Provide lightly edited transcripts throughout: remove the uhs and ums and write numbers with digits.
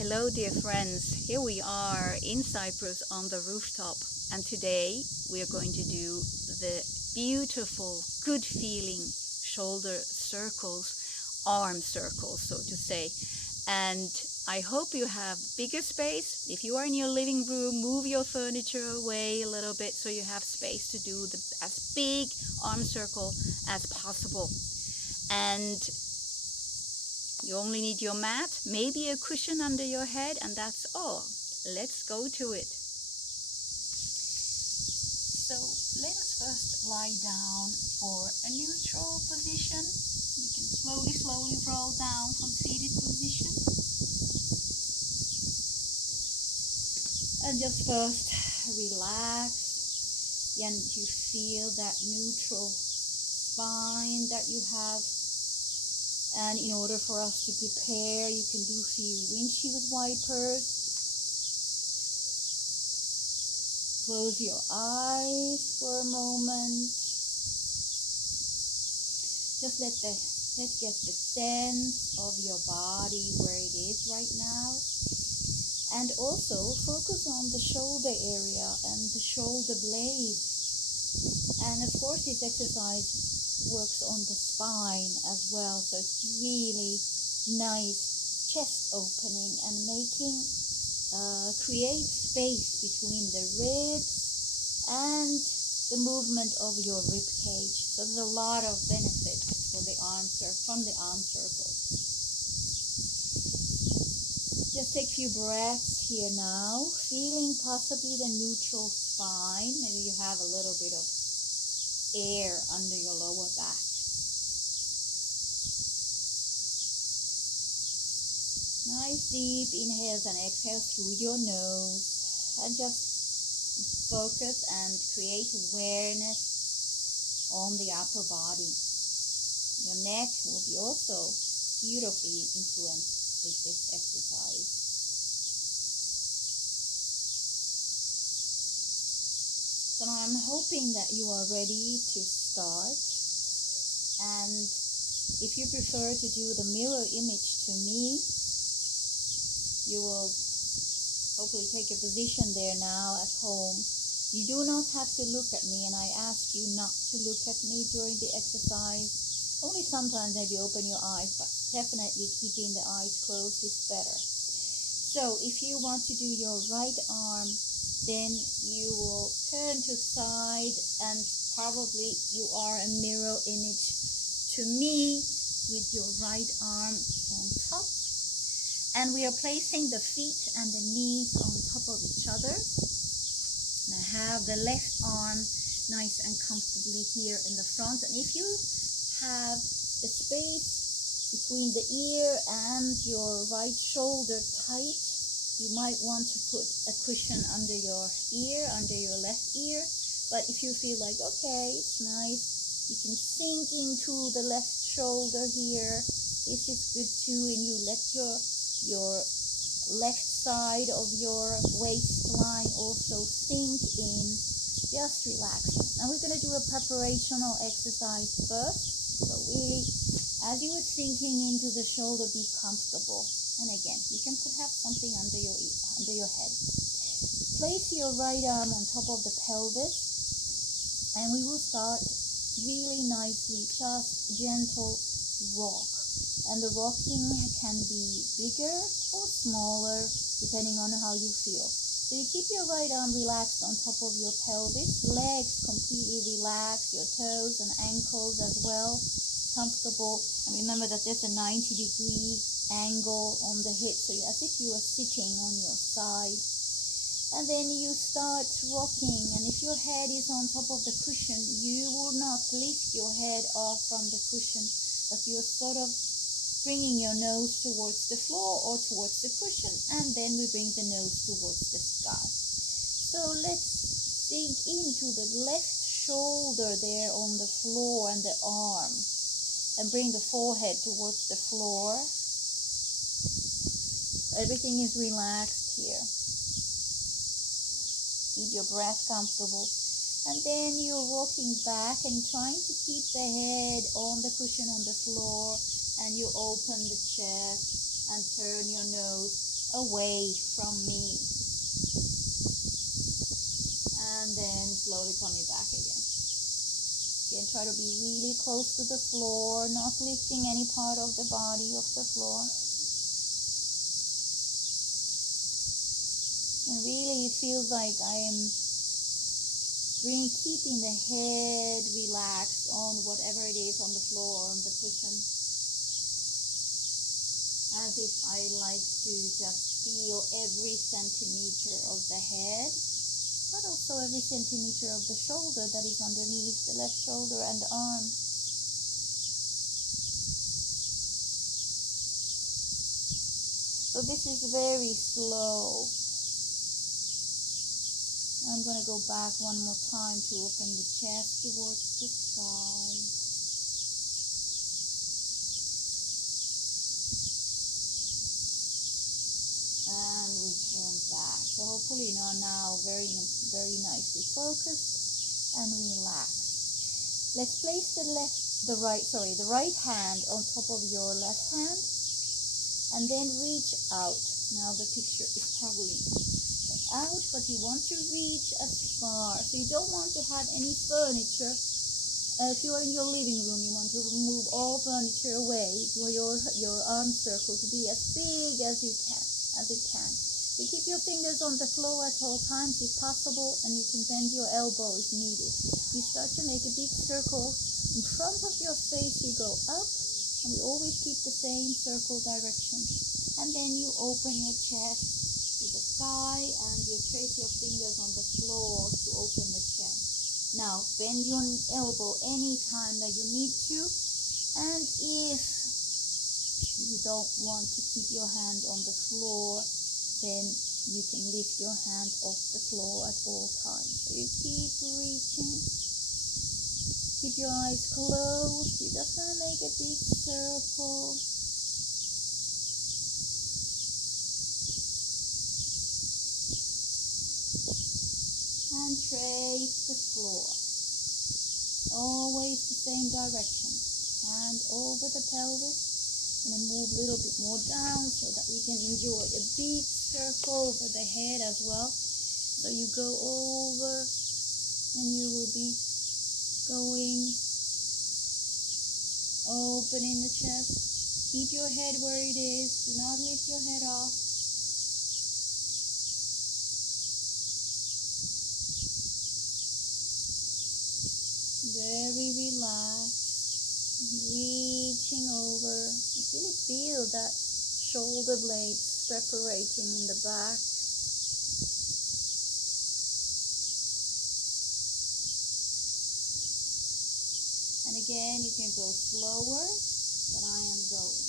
Hello dear friends, here we are in Cyprus on the rooftop, and today we are going to do the beautiful, good feeling shoulder circles, arm circles so to say. And I hope you have bigger space. If you are in your living room, move your furniture away a little bit so you have space to do as big arm circle as possible. And you only need your mat, maybe a cushion under your head, and that's all. Let's go to it. So let us first lie down for a neutral position. You can slowly roll down from seated position. And just first relax, and you feel that neutral spine that you have. And in order for us to prepare, you can do a few windshield wipers. Close your eyes for a moment. Just let's get the sense of your body where it is right now. And also focus on the shoulder area and the shoulder blades. And of course this exercise works on the spine as well, so it's really nice chest opening and create space between the ribs and the movement of your rib cage. So there's a lot of benefits for the from the arm circles. Just take a few breaths here now, feeling possibly the neutral spine. Maybe you have a little bit of air under your lower back. Nice deep inhales and exhales through your nose, and just focus and create awareness on the upper body. Your neck will be also beautifully influenced with this exercise. So I'm hoping that you are ready to start, and if you prefer to do the mirror image to me, you will hopefully take a position there now at home. You do not have to look at me, and I ask you not to look at me during the exercise. Only sometimes maybe open your eyes, but definitely keeping the eyes closed is better. So if you want to do your right arm, then you will turn to side, and probably you are a mirror image to me with your right arm on top. And we are placing the feet and the knees on top of each other. And I have the left arm nice and comfortably here in the front. And if you have the space between the ear and your right shoulder tight, you might want to put a cushion under your ear, under your left ear. But if you feel like, okay, it's nice, you can sink into the left shoulder here. This is good too, and you let your left side of your waistline also sink in, just relaxing. And we're going to do a preparational exercise first. So really, as you are sinking into the shoulder, be comfortable. And again, you can have something under your head. Place your right arm on top of the pelvis, and we will start really nicely, just gentle rock. And the rocking can be bigger or smaller, depending on how you feel. So you keep your right arm relaxed on top of your pelvis, legs completely relaxed, your toes and ankles as well, comfortable. And remember that there's a 90-degree angle on the hip, so as if you were sitting on your side. And then you start rocking, and if your head is on top of the cushion, you will not lift your head off from the cushion, but you're sort of bringing your nose towards the floor or towards the cushion, and then we bring the nose towards the sky. So let's sink into the left shoulder there on the floor and the arm, and bring the forehead towards the floor. Everything is relaxed here. Keep your breath comfortable. And then you're rocking back and trying to keep the head on the cushion on the floor, and you open the chest and turn your nose away from me. And then slowly coming back again. Again, try to be really close to the floor, not lifting any part of the body off the floor. And really it feels like I am really keeping the head relaxed on whatever it is on the floor, on the cushion. As if I like to just feel every centimeter of the head, but also every centimeter of the shoulder that is underneath the left shoulder and arm. So this is very slow. I'm going to go back one more time to open the chest towards the sky. And return back. So hopefully you are now very nicely focused and relaxed. Let's place the right hand on top of your left hand and then reach out. Now the picture is probably out, but you want to reach as far. So you don't want to have any furniture. If you are in your living room, you want to move all furniture away for your arm circle to be as big as it can. So keep your fingers on the floor at all times if possible, and you can bend your elbow if needed. You start to make a big circle in front of your face. You go up, and we always keep the same circle direction. And then you open your chest to the sky, and you trace your fingers on the floor to open the chest. Now bend your elbow anytime that you need to, and if you don't want to keep your hand on the floor, then you can lift your hand off the floor at all times. So you keep reaching, keep your eyes closed. You just want to make a big circle. And trace the floor. Always the same direction. Hand over the pelvis. I'm going to move a little bit more down so that we can enjoy a big circle over the head as well. So you go over and you will be going open in the chest. Keep your head where it is. Do not lift your head off. Very relaxed. Reaching over. You really feel that shoulder blades separating in the back. And again, you can go slower than I am going.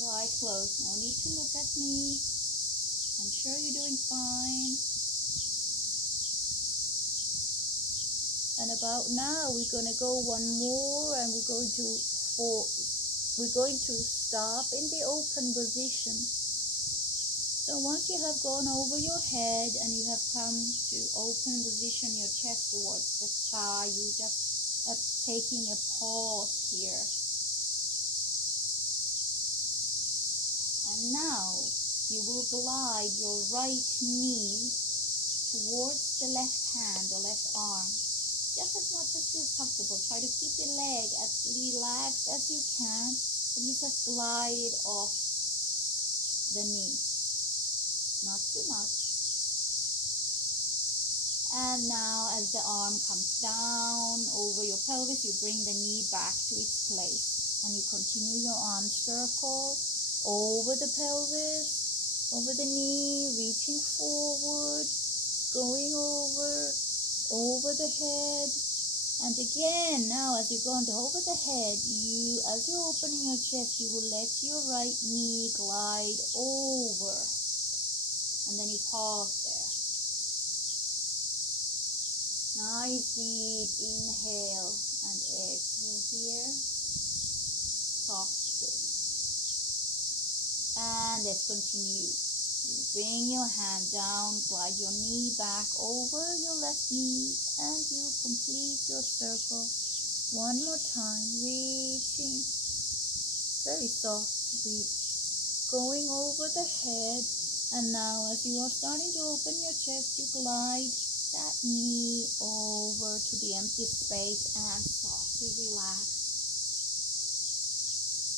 Your eyes closed. No need to look at me. I'm sure you're doing fine. And about now, we're going to go one more, and we're going to stop in the open position. So once you have gone over your head and you have come to open position, your chest towards the sky, you just are taking a pause here. And now you will glide your right knee towards the left hand or left arm. Just as much as feels comfortable. Try to keep the leg as relaxed as you can, and you just glide it off the knee. Not too much. And now as the arm comes down over your pelvis, you bring the knee back to its place. And you continue your arm circle over the pelvis, over the knee, reaching forward, going over the head. And again, now as you're going over the head, as you're opening your chest, you will let your right knee glide over. And then you pause there. Nice deep inhale and exhale here. Soft twist. And let's continue. You bring your hand down, glide your knee back over your left knee, and you complete your circle. One more time, reaching, very soft reach. going over the head. And now as you are starting to open your chest, you glide that knee over to the empty space and softly relax.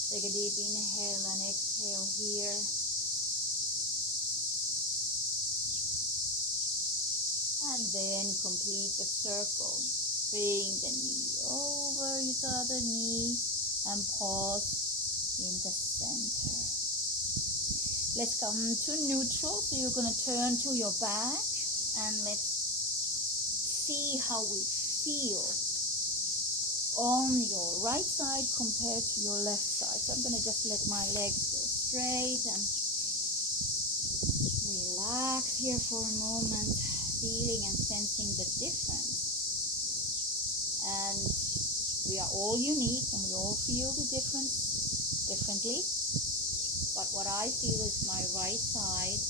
Take a deep inhale and exhale here. And then complete the circle. Bring the knee over the other knee and pause in the center. Let's come to neutral. So you're going to turn to your back and let's see how we feel on your right side compared to your left side. So I'm going to just let my legs go straight and relax here for a moment, feeling and sensing the difference. And we are all unique and we all feel the difference differently. But what I feel is my right side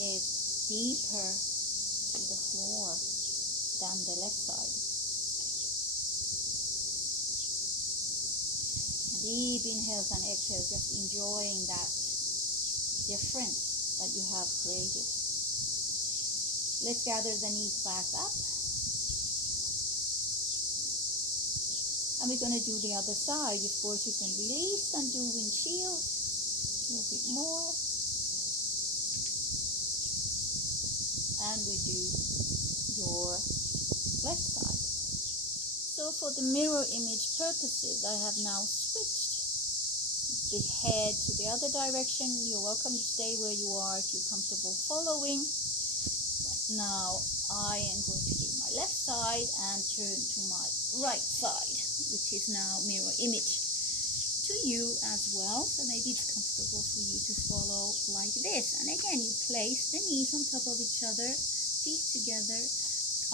is deeper to the floor than the left side. Deep inhales and exhales, just enjoying that difference that you have created. Let's gather the knees back up. And we're going to do the other side. Of course, you can release and do windshield a little bit more. And we do your left side. So for the mirror image purposes, I have now switched the head to the other direction. You're welcome to stay where you are if you're comfortable following. But now I am going to do my left side and turn to my right side, which is now mirror image to you as well. So maybe it's comfortable for you to follow like this. And again, you place the knees on top of each other, feet together,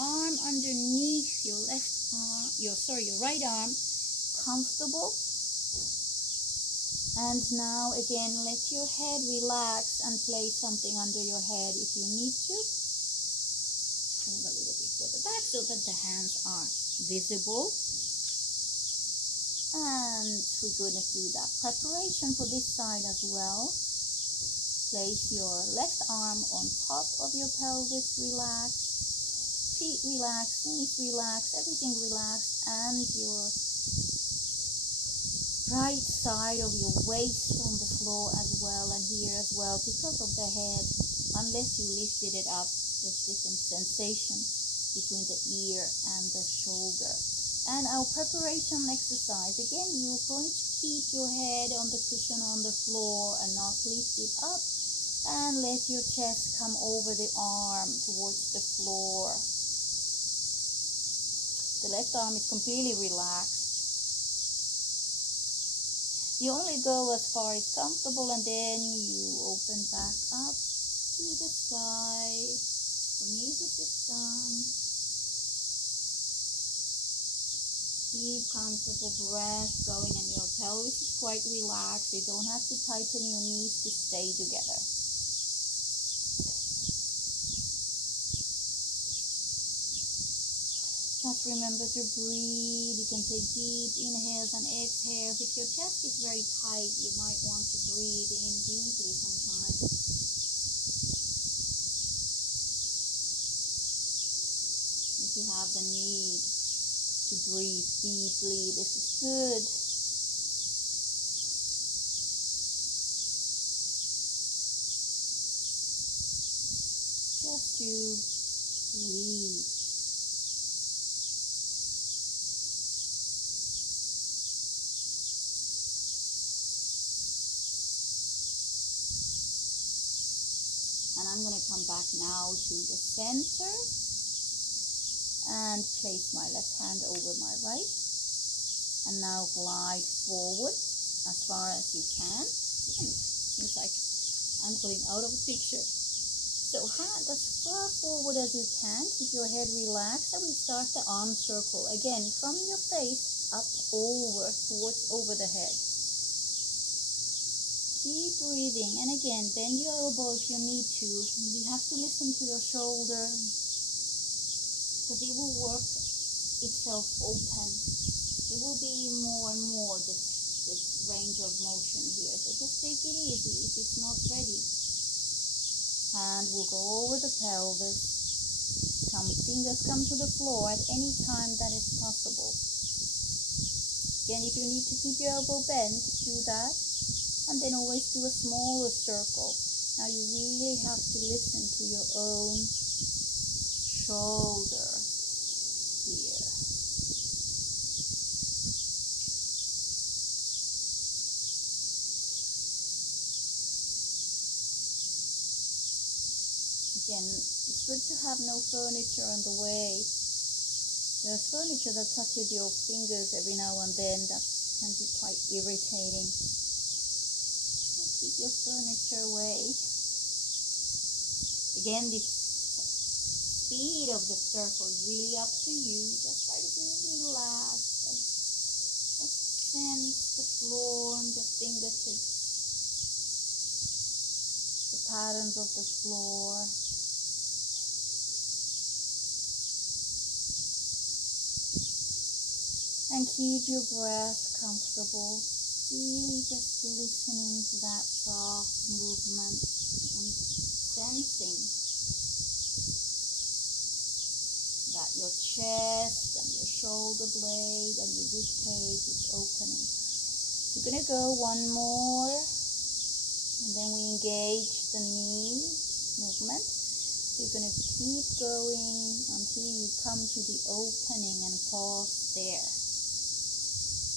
arm underneath your left arm, your right arm, comfortable. And now again, let your head relax and place something under your head if you need to. Move a little bit further back so that the hands are visible. And we're going to do that preparation for this side as well. Place your left arm on top of your pelvis, relaxed. Feet relaxed, knees relaxed, everything relaxed. And your right side of your waist on the floor as well, and here as well. Because of the head, unless you lifted it up, there's different sensation between the ear and the shoulder. And our preparation exercise, again, you're going to keep your head on the cushion on the floor and not lift it up, and let your chest come over the arm towards the floor. The left arm is completely relaxed. You only go as far as comfortable, and then you open back up to the sky. For me, this is sun. Deep, comfortable breath going, and your pelvis is quite relaxed. You don't have to tighten your knees to stay together. Just remember to breathe. You can take deep inhales and exhales. If your chest is very tight, you might want to breathe in deeply sometimes. If you have the need to breathe deeply, this is good. Just to breathe. And I'm going to come back now to the center and place my left hand over my right. And now glide forward as far as you can. Seems like I'm going out of the picture. So hand as far forward as you can. Keep your head relaxed, and we start the arm circle. Again, from your face up over the head. Keep breathing, and again, bend your elbow if you need to. You have to listen to your shoulder, because it will work itself open. It will be more and more this this range of motion here. So just take it easy if it's not ready. Hand will go over the pelvis. Fingers come to the floor at any time that is possible. Again, if you need to keep your elbow bent, do that. And then always do a smaller circle. Now you really have to listen to your own shoulder here. Again, it's good to have no furniture on the way. There's furniture that touches your fingers every now and then. That can be quite irritating. So keep your furniture away. Again, this speed of the circle is really up to you. Just try to be relaxed and just sense the floor and your fingertips, the patterns of the floor. And keep your breath comfortable, really just listening to that soft movement and sensing that your chest and your shoulder blade and your rib cage is opening. We're going to go one more, and then we engage the knee movement. So you're going to keep going until you come to the opening and pause there.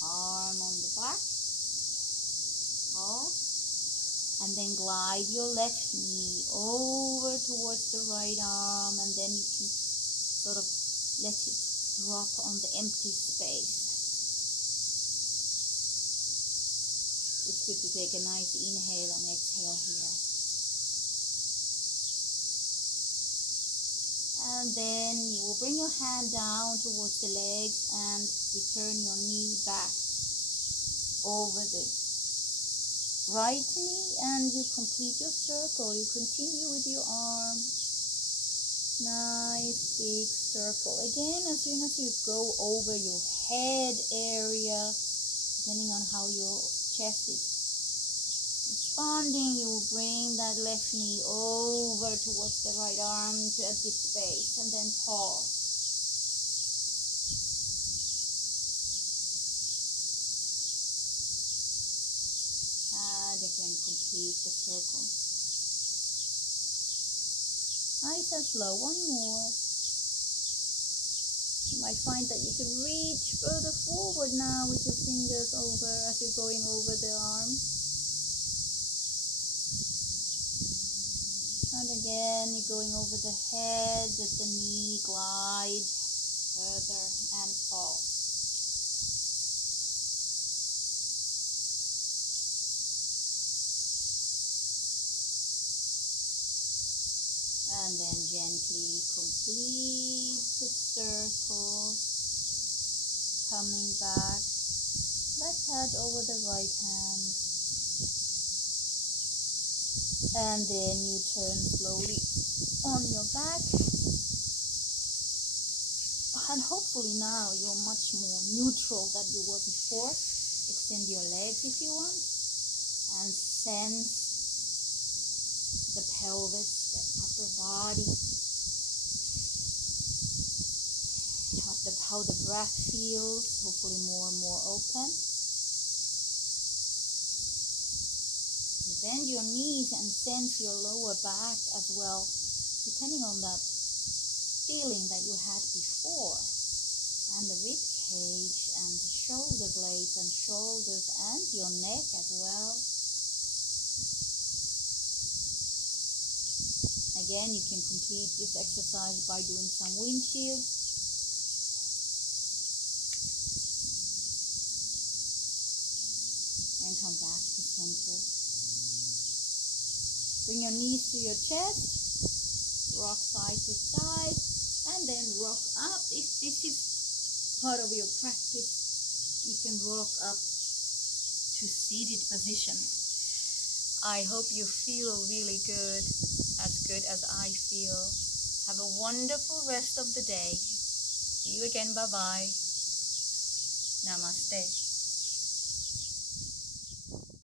Arm on the back, pause, and then glide your left knee over towards the right arm, and then you can sort of let it drop on the empty space. It's good to take a nice inhale and exhale here. And then you will bring your hand down towards the legs and return your knee back over the right knee, and you complete your circle. You continue with your arm. Nice big circle. Again, as soon as you go over your head area, depending on how your chest is responding, you will bring that left knee over towards the right arm to empty space, and then pause. And again, complete the circle. Nice and slow. One more. You might find that you can reach further forward now with your fingers over as you're going over the arm. And again, you're going over the head, let the knee glide further and pause. And then gently complete the circle, coming back, left hand over the right hand. And then you turn slowly on your back. And hopefully now you're much more neutral than you were before. Extend your legs if you want. And sense the pelvis, the upper body. How the breath feels, hopefully more and more open. Bend your knees and sense your lower back as well, depending on that feeling that you had before. And the rib cage and the shoulder blades and shoulders and your neck as well. Again, you can complete this exercise by doing some windshields. And come back to center. Bring your knees to your chest, rock side to side, and then rock up. If this is part of your practice, you can rock up to seated position. I hope you feel really good as I feel. Have a wonderful rest of the day. See you again. Bye-bye. Namaste.